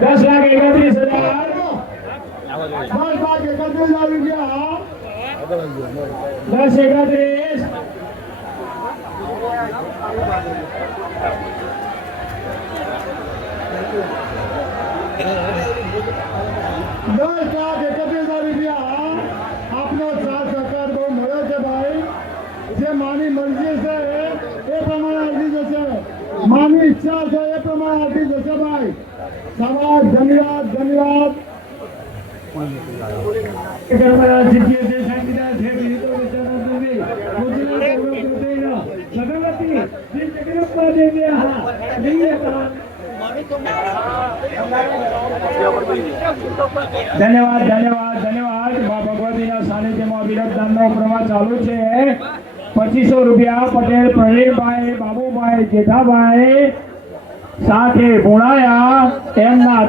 દસ લાખ એકત્રીસ હજાર. દસ લાખ એકત્રીસ હજાર રૂપિયા. દસ એકત્રીસ. દસ લાખ એકત્રીસ હજાર રૂપિયા આપનો સાથ સહકાર બહુ મળ્યો છે ભાઈ જે માની મરજી છે એ પ્રમાણે આવતી જશે. માની ઈચ્છા છે એ પ્રમાણે આવતી જશે ભાઈ. સવાર, ધન્યવાદ ધન્યવાદ. ધન્યવાદ ધન્યવાદ ધન્યવાદ. મા ભગવતીના સાનિધ્યમાં વિરક્તદાનનો પ્રવાહ ચાલુ છે. પચીસો રૂપિયા પટેલ પ્રવીણભાઈ બાબુભાઈ જેઠાભાઈ સાથે ભોળાયા એમના